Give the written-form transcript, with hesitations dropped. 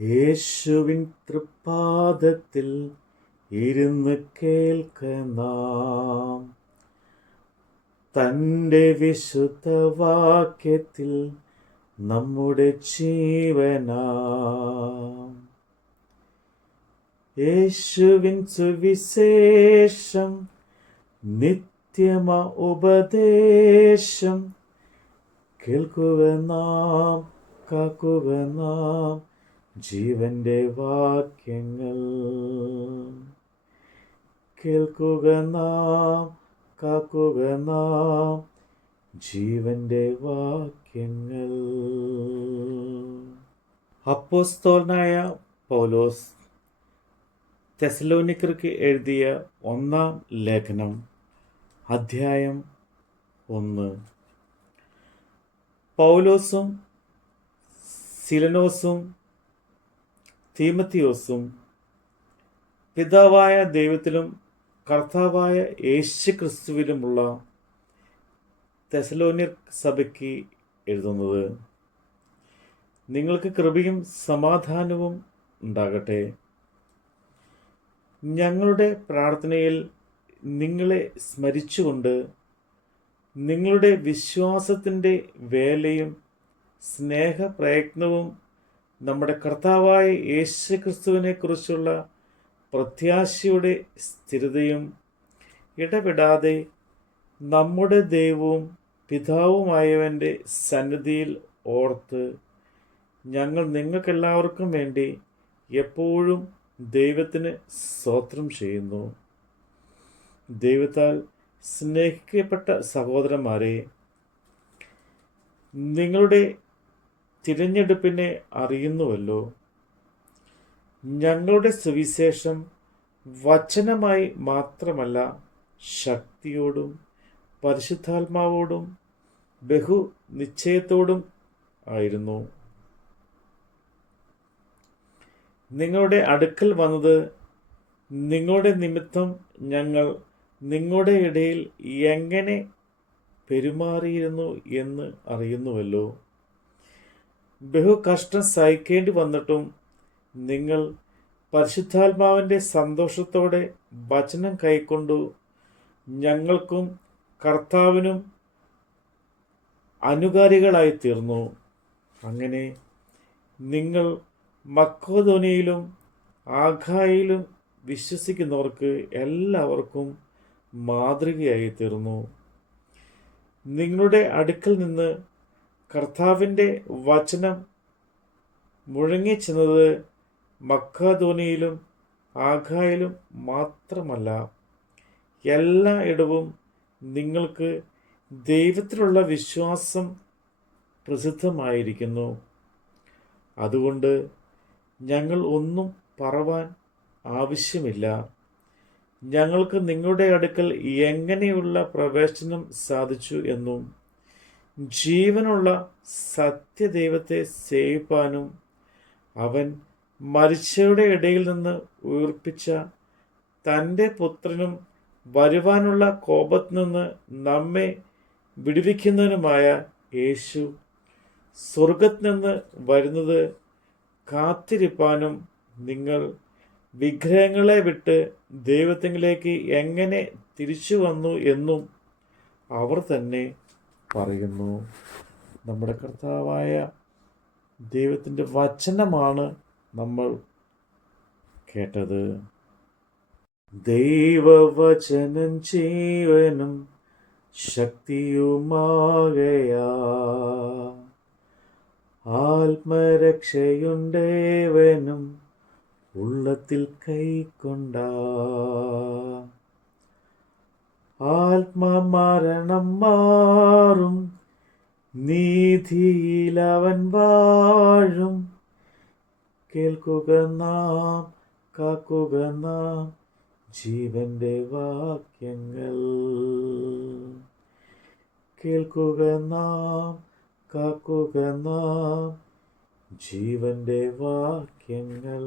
യേശുവിൻ തൃപ്പാദത്തിൽ ഇരുന്ന് കേൾക്കാം, തൻ്റെ വിശുദ്ധ വാക്യത്തിൽ നമ്മുടെ ജീവനാം. യേശുവിൻ സുവിശേഷം, നിത്യമ ഉപദേശം കേൾക്കുക നാം, കാക്കുക നാം ജീവന്റെ വാക്യങ്ങൾ. കേൾക്കുക നാം, കാക്കുക നാം ജീവന്റെ വാക്യങ്ങൾ. അപ്പോസ്തലനായ പൗലോസ് തെസ്സലോനിക്കർക്ക് എഴുതിയ 1 ലേഖനം, അധ്യായം 1. പൗലോസും സിലനോസും തീമത്തിയോസും പിതാവായ ദൈവത്തിലും കർത്താവായ യേശുക്രിസ്തുവിലുമുള്ള തെസ്സലോനിക്ക സഭയ്ക്ക് എഴുതുന്നത്. നിങ്ങൾക്ക് കൃപയും സമാധാനവും ഉണ്ടാകട്ടെ. ഞങ്ങളുടെ പ്രാർത്ഥനയിൽ നിങ്ങളെ സ്മരിച്ചുകൊണ്ട് നിങ്ങളുടെ വിശ്വാസത്തിൻ്റെ വേലയും സ്നേഹപ്രയത്നവും നമ്മുടെ കർത്താവായ യേശുക്രിസ്തുവിനെ കുറിച്ചുള്ള പ്രത്യാശയുടെ സ്ഥിരതയും ഇടപെടാതെ നമ്മുടെ ദൈവവും പിതാവുമായവൻ്റെ സന്നിധിയിൽ ഓർത്ത് ഞങ്ങൾ നിങ്ങൾക്കെല്ലാവർക്കും വേണ്ടി എപ്പോഴും ദൈവത്തിന് സ്തോത്രം ചെയ്യുന്നു. ദൈവത്താൽ സ്നേഹിക്കപ്പെട്ട സഹോദരന്മാരെ, നിങ്ങളുടെ തിരഞ്ഞെടുപ്പിനെ അറിയുന്നുവല്ലോ. ഞങ്ങളുടെ സുവിശേഷം വചനമായി മാത്രമല്ല, ശക്തിയോടും പരിശുദ്ധാത്മാവോടും ബഹുനിശ്ചയത്തോടും ആയിരുന്നു. നിങ്ങളുടെ അടുക്കൽ വന്നത് നിങ്ങളുടെ നിമിത്തം ഞങ്ങൾ നിങ്ങളുടെ ഇടയിൽ എങ്ങനെ പെരുമാറിയിരുന്നു എന്ന് അറിയുന്നുവല്ലോ. ബഹുകഷ്ടം സഹിക്കേണ്ടി വന്നിട്ടും നിങ്ങൾ പരിശുദ്ധാത്മാവിൻ്റെ സന്തോഷത്തോടെ വചനം കൈക്കൊണ്ടു ഞങ്ങൾക്കും കർത്താവിനും അനുകാരികളായി തീർന്നു. അങ്ങനെ നിങ്ങൾ മക്കെദോന്യയിലും ആഖായയിലും വിശ്വസിക്കുന്നവർക്ക് എല്ലാവർക്കും മാതൃകയായി തീർന്നു. നിങ്ങളുടെ അടുക്കൽ നിന്ന് കർത്താവിൻ്റെ വചനം മുഴങ്ങിച്ചെന്നത് മക്കെദോന്യയിലും ആഖായയിലും മാത്രമല്ല, എല്ലായിടവും നിങ്ങൾക്ക് ദൈവത്തിലുള്ള വിശ്വാസം പ്രസിദ്ധമായിരിക്കുന്നു. അതുകൊണ്ട് ഞങ്ങൾ ഒന്നും പറവാൻ ആവശ്യമില്ല. ഞങ്ങൾക്ക് നിങ്ങളുടെ അടുക്കൽ എങ്ങനെയുള്ള പ്രവേശനം സാധിച്ചു എന്നും ജീവനുള്ള സത്യദൈവത്തെ സേവിപ്പാനും അവൻ മരിച്ചവരുടെ ഇടയിൽ നിന്ന് ഉയർപ്പിച്ച തൻ്റെ പുത്രനും വരുവാനുള്ള കോപത്തിൽ നിന്ന് നമ്മെ വിടുവിക്കുന്നതിനുമായ യേശു സ്വർഗ്ഗത്തിൽ നിന്ന് വരുന്നത് കാത്തിരിപ്പാനും നിങ്ങൾ വിഗ്രഹങ്ങളെ വിട്ട് ദൈവത്തിലേക്ക് എങ്ങനെ തിരിച്ചു വന്നു എന്നും അവർ തന്നെ പറയുന്നു. നമ്മുടെ കർത്താവായ ദൈവത്തിൻ്റെ വചനമാണ് നമ്മൾ കേട്ടത്. ദൈവവചനം ജീവനും ശക്തിയുമാകയാ, ആത്മരക്ഷയുണ്ടേവനും ഉള്ളത്തിൽ കൈക്കൊണ്ട. ആത്മമരണം മാറും, നീതിയിലവൻ വാഴും. കേൾക്കുക നാം, കാക്കുക നാം ജീവന്റെ വാക്യങ്ങൾ. കേൾക്കുക നാം, കാക്കുക നാം ജീവന്റെ വാക്യങ്ങൾ.